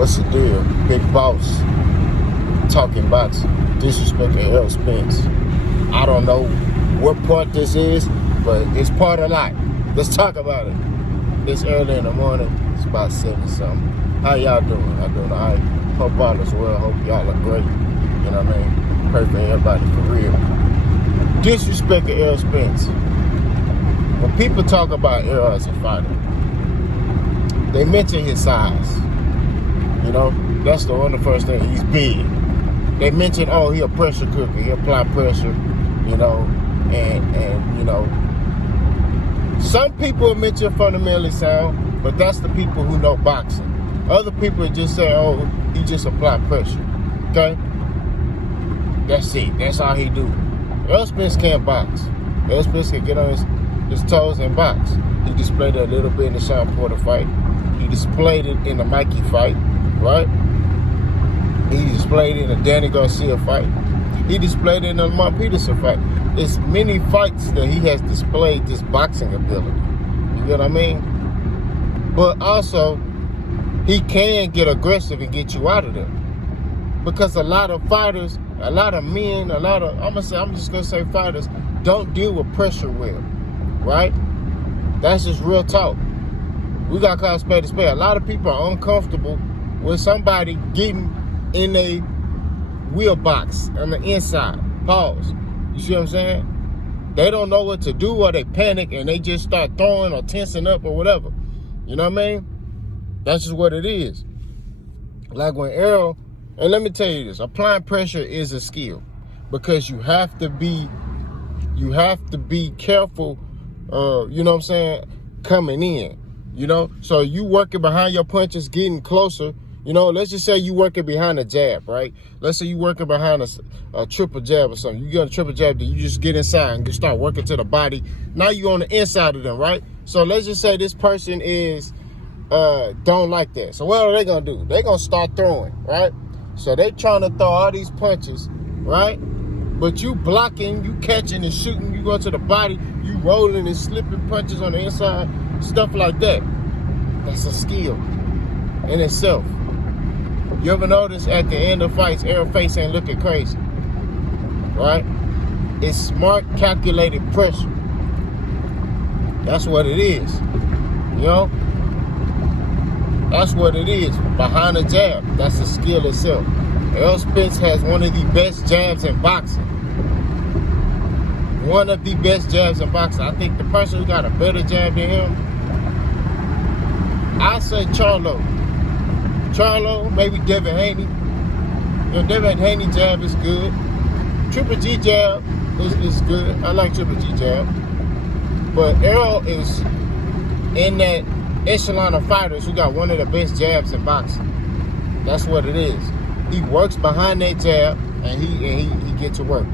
What's the deal? Big boss talking boxing, disrespecting Errol Spence. I don't know what part this is, but it's part of life. Let's talk about it. It's early in the morning. It's about 7-something. How y'all doing? I'm doing all right. Hope all is well. Hope y'all are great. You know what I mean? Pray for everybody for real. Disrespecting Errol Spence. When people talk about Errol as a fighter, they mention his size. You know, that's the first thing. He's big. They mention, oh, he a pressure cooker. He apply pressure, you know, and you know. Some people mention fundamentally sound, but that's the people who know boxing. Other people just say, oh, he just apply pressure. Okay? That's it. That's all he do. Errol Spence can't box. Errol Spence can get on his toes and box. He displayed it a little bit in the Sean Porter fight. He displayed it in the Mikey fight, right? He displayed it in the Danny Garcia fight. He displayed it in the Lamar Peterson fight. It's many fights that he has displayed this boxing ability. You get what I mean? But also, he can get aggressive and get you out of there. Because a lot of fighters, a lot of men, I'm just gonna say fighters, don't deal with pressure well, right? That's just real talk. We got to call spade a spade. A lot of people are uncomfortable with somebody getting in a wheel box on the inside. Pause. You see what I'm saying? They don't know what to do, or they panic and they just start throwing or tensing up or whatever. You know what I mean? That's just what it is. Like when Errol, and let me tell you this, applying pressure is a skill, because you have to be careful, you know what I'm saying, coming in, you know? So you working behind your punches, getting closer, you know, let's just say you working behind a jab, right? Let's say you working behind a triple jab or something. You get a triple jab, then you just get inside and start working to the body. Now you're on the inside of them, right? So let's just say this person is, don't like that. So what are they gonna do? They're gonna start throwing, right? So they trying to throw all these punches, right? But you blocking, you catching and shooting, you go to the body, you rolling and slipping punches on the inside, stuff like that. That's a skill in itself. You ever notice at the end of fights, Errol's face ain't looking crazy, right? It's smart, calculated pressure. That's what it is, you know? That's what it is. Behind the jab, that's a skill itself. Errol Spence has one of the best jabs in boxing. One of the best jabs in boxing. I think the person who got a better jab than him, I say Charlo, maybe Devin Haney. You know, Devin Haney jab is good. Triple G jab is good. I like Triple G jab. But Errol is in that echelon of fighters who got one of the best jabs in boxing. That's what it is. He works behind that jab and he get to work.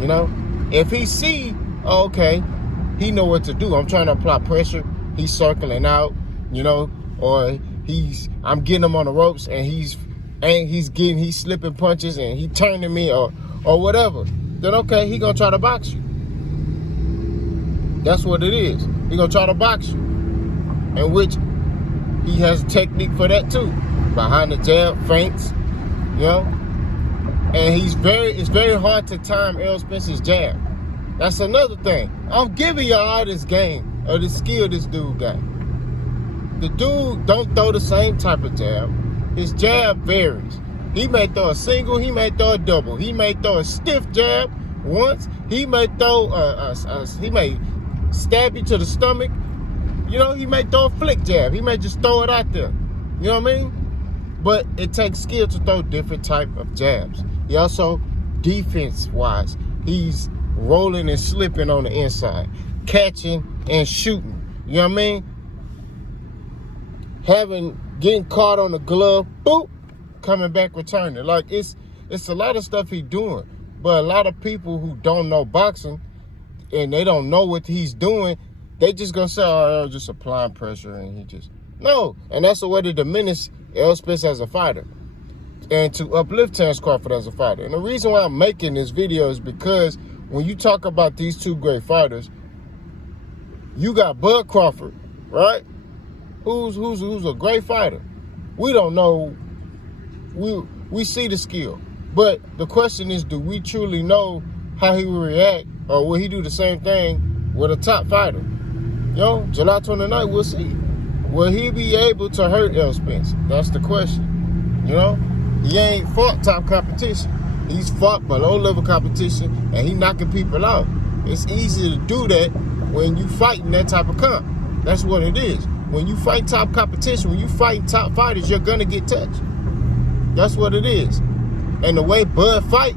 You know? If he see, oh, okay, he know what to do. I'm trying to apply pressure. He's circling out, you know, or I'm getting him on the ropes and he's slipping punches and he turning me or whatever. Then okay, he gonna try to box you. That's what it is. He gonna try to box you. In which he has a technique for that too. Behind the jab, feints, you know? And it's very hard to time Errol Spence's jab. That's another thing. I'm giving y'all this game, or the skill this dude got. The dude don't throw the same type of jab. His jab varies. He may throw a single, he may throw a double. He may throw a stiff jab once. He may throw he may stab you to the stomach. You know, he may throw a flick jab. He may just throw it out there. You know what I mean? But it takes skill to throw different type of jabs. He also, defense-wise, he's rolling and slipping on the inside, catching and shooting. You know what I mean? Getting caught on the glove, boop, coming back, returning. Like, it's a lot of stuff he's doing. But a lot of people who don't know boxing and they don't know what he's doing, they just gonna say, oh, Errol just applying pressure and he just... No, and that's the way to diminish Errol Spence as a fighter and to uplift Terence Crawford as a fighter. And the reason why I'm making this video is because when you talk about these two great fighters, you got Bud Crawford, right? Who's a great fighter. We don't know we see the skill. But the question is, do we truly know how he will react, or will he do the same thing with a top fighter? July 29th, we'll see. Will he be able to hurt Errol Spence? That's the question. He ain't fought top competition. He's fought below level competition, and he knocking people out. It's easy to do that when you fighting that type of comp. That's what it is. When you fight top competition, when you fight top fighters, you're gonna get touched. That's what it is. And the way Bud fight,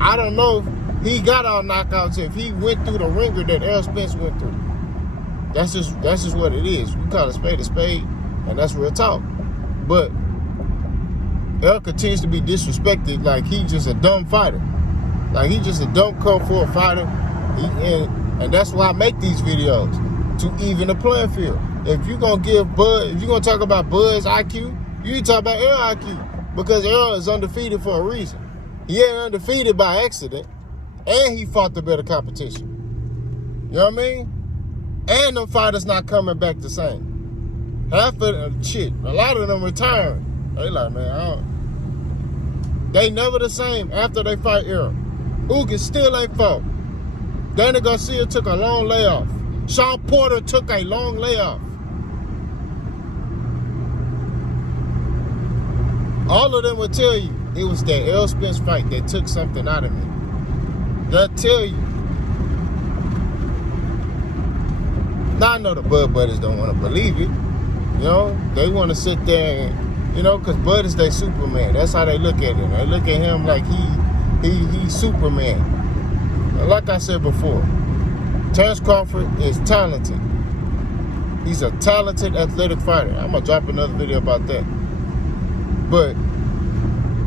I don't know if he got all knockouts, if he went through the ringer that Errol Spence went through. That's just what it is. We call a spade, and that's real talk. But Errol continues to be disrespected like he's just a dumb fighter. Like he's just a dumb Kung Fu fighter. And that's why I make these videos, to even the playing field. If you're going to talk about Bud's IQ, you need to talk about Errol IQ. Because Errol is undefeated for a reason. He ain't undefeated by accident. And he fought the better competition. You know what I mean? And them fighters not coming back the same. A lot of them retiring. They like, man, they never the same after they fight Errol. Ugas still ain't fought. Danny Garcia took a long layoff. Sean Porter took a long layoff. All of them will tell you it was that Errol Spence fight that took something out of me. They'll tell you. Now I know the Bud Buddies don't want to believe it. They want to sit there and, because Bud is their Superman. That's how they look at him. They look at him like he's Superman. And like I said before, Terence Crawford is talented. He's a talented athletic fighter. I'm going to drop another video about that. But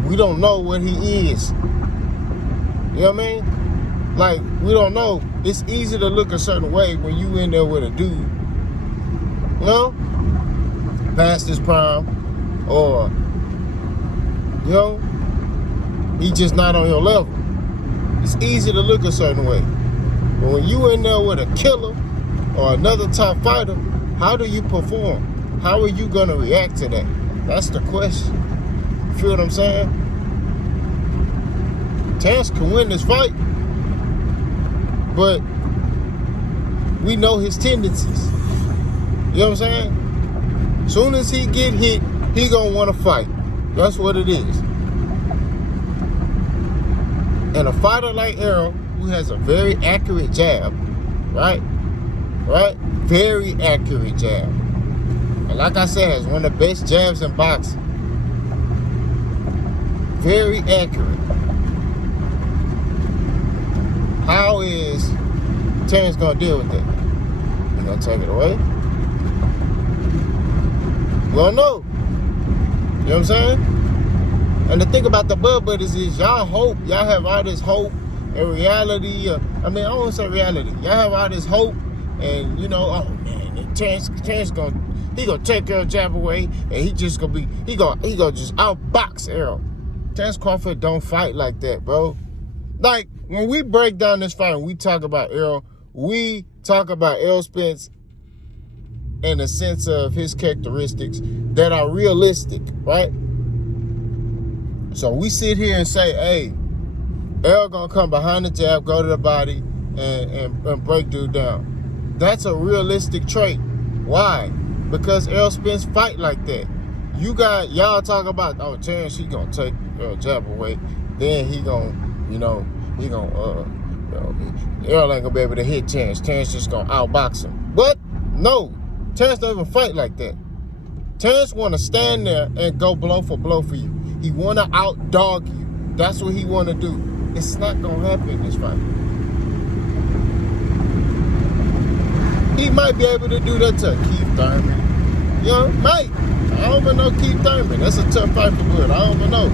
we don't know what he is. You know what I mean? Like, we don't know. It's easy to look a certain way when you in there with a dude, past his prime, or, he just not on your level. It's easy to look a certain way. But when you in there with a killer or another top fighter, how do you perform? How are you going to react to that? That's the question. You feel what I'm saying? Terence can win this fight, but we know his tendencies. You know what I'm saying? Soon as he get hit, he gonna want to fight. That's what it is. And a fighter like Errol, who has a very accurate jab, right? Very accurate jab. And like I said, has one of the best jabs in boxing. Very accurate. How is Terence gonna deal with that? He gonna take it away? We don't know. You know what I'm saying? And the thing about the Bud Buddies is y'all have all this hope and reality. I don't want to say reality. Y'all have all this hope and, oh man, Terence gonna take Errol jab away and he gonna just outbox Errol. Terence Crawford don't fight like that, bro. Like, when we break down this fight and we talk about Errol, we talk about Errol Spence in the sense of his characteristics that are realistic, right? So we sit here and say, hey, Errol gonna come behind the jab, go to the body, and break dude down. That's a realistic trait. Why? Because Errol Spence fight like that. Y'all talk about, Terence, he gonna take jab away, then he gonna, Errol ain't gonna be able to hit Terence. Terence just gonna outbox him. But no, Terence don't even fight like that. Terence wanna stand there and go blow for you. He wanna outdog you. That's what he wanna do. It's not gonna happen in this fight. He might be able to do that to Keith Thurman. Might. I don't even know Keith Thurman. That's a tough fight for Bud. I don't even know.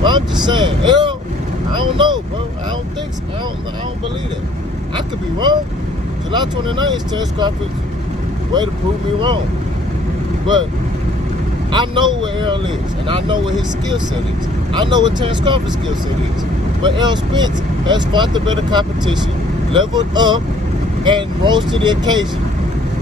But I'm just saying, Errol, I don't know, bro. I don't think so. I don't believe it. I could be wrong. July 29th is Terence Crawford's way to prove me wrong. But I know where Errol is, and I know what his skill set is. I know what Terence Crawford's skill set is. But Errol Spence has fought the better competition, leveled up, and rose to the occasion.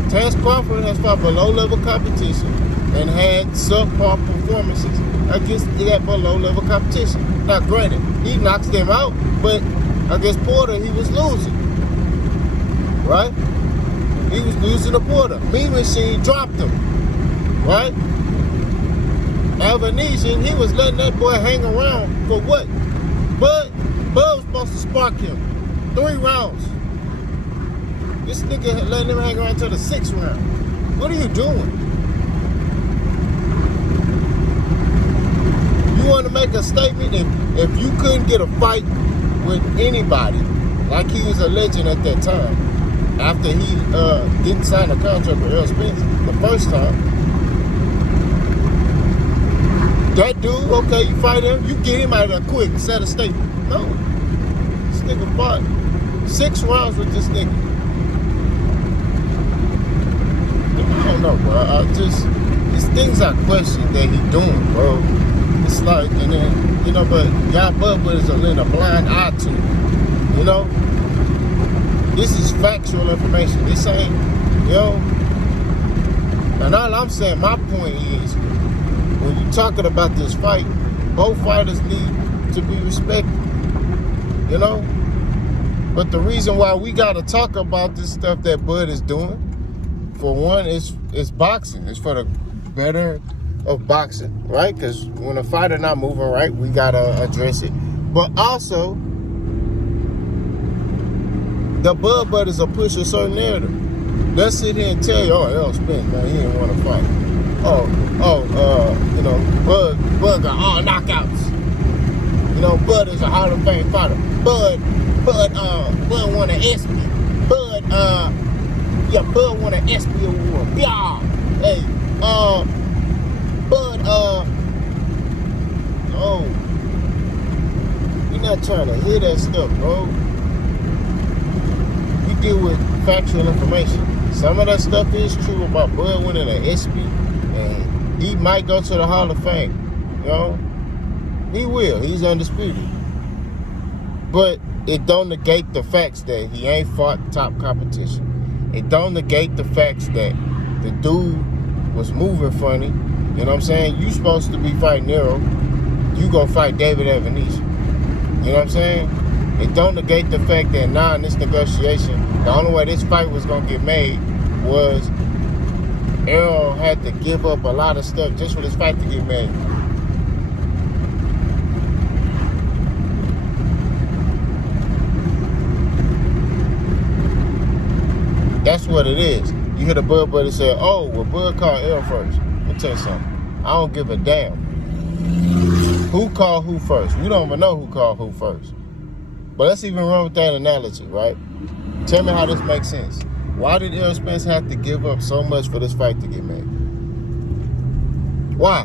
Terence Crawford has fought below level competition, and had subpar performances against that below-level competition. Now, granted, he knocks them out, but against Porter, he was losing, right? He was losing to Porter. Mean Machine dropped him, right? Albanesian, he was letting that boy hang around for what? Bud was supposed to spark him 3 rounds. This nigga letting him hang around till the 6th round. What are you doing? You want to make a statement if you couldn't get a fight with anybody, like he was a legend at that time, after he didn't sign a contract with Errol Spence the first time. That dude, okay, you fight him, you get him out of there quick and set a statement. No. This nigga fought 6 rounds with this nigga. I don't know, bro. These things I question that he doing, bro. It's like, and then, you know, but y'all Bud is a little blind eye to, you know? This is factual information. This ain't, you know? And all I'm saying, my point is, when you're talking about this fight, both fighters need to be respected, you know? But the reason why we got to talk about this stuff that Bud is doing, for one, it's boxing. It's for the better of boxing, right? Because when a fighter not moving right, we got to address it. But also, the Bud is a push a certain narrative. Let's sit here and tell you, oh, Errol Spence, man, he didn't want to fight. You know, Bud got all knockouts. You know, Bud is a Hall of Fame fighter. Bud won an ESPY. Bud won an ESPY award. Yeah. Hey, Bud, we're not trying to hear that stuff, bro. We deal with factual information. Some of that stuff is true about Bud winning an ESPY, and he might go to the Hall of Fame. You know, he will. He's undisputed. But it don't negate the facts that he ain't fought top competition. It don't negate the facts that the dude was moving funny. You know what I'm saying? You supposed to be fighting Errol. You gonna fight David Evanesio. You know what I'm saying? It don't negate the fact that now in this negotiation, the only way this fight was gonna get made was Errol had to give up a lot of stuff just for this fight to get made. That's what it is. You hear the Bud brother say, oh, well, Bud called Errol first. Let me tell you something. I don't give a damn who called who first. We don't even know who called who first. But let's even run with that analogy, right? Tell me how this makes sense. Why did Errol Spence have to give up so much for this fight to get made? Why?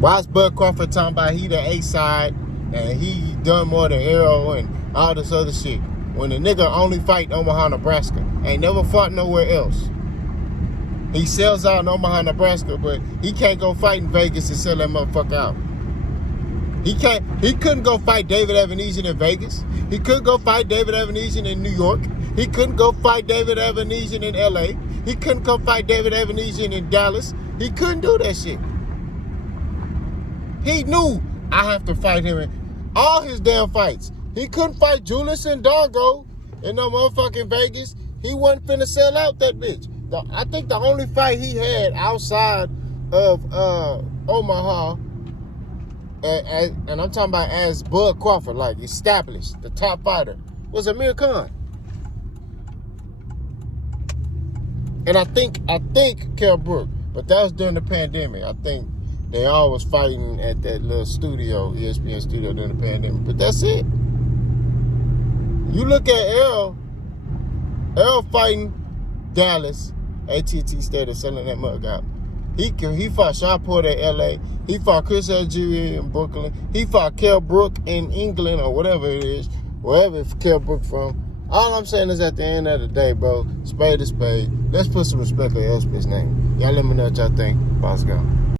Why is Bud Crawford talking about he the A side and he done more than Errol and all this other shit? When the nigga only fight in Omaha, Nebraska. Ain't never fought nowhere else. He sells out in Omaha, Nebraska, but he can't go fight in Vegas and sell that motherfucker out. He couldn't go fight David Evanesio in Vegas. He couldn't go fight David Evanesio in New York. He couldn't go fight David Evanesio in LA. He couldn't go fight David Evanesio in Dallas. He couldn't do that shit. He knew I have to fight him in all his damn fights. He couldn't fight Julius and Dongo in no motherfucking Vegas. He wasn't finna sell out that bitch. I think the only fight he had outside of Omaha, and I'm talking about as Bud Crawford, like established, the top fighter, was Amir Khan. And I think Kell Brook, but that was during the pandemic. I think they all was fighting at that little studio, ESPN studio during the pandemic. But that's it. You look at Errol fighting Dallas, AT&T Stadium, selling that mug out. He fought Sean Porter in LA. He fought Chris Algieri in Brooklyn. He fought Kell Brook in England or whatever it is, wherever Kell Brook from. All I'm saying is at the end of the day, bro, spade is spade. Let's put some respect on Errol Spence's name. Y'all let me know what y'all think. Boss go.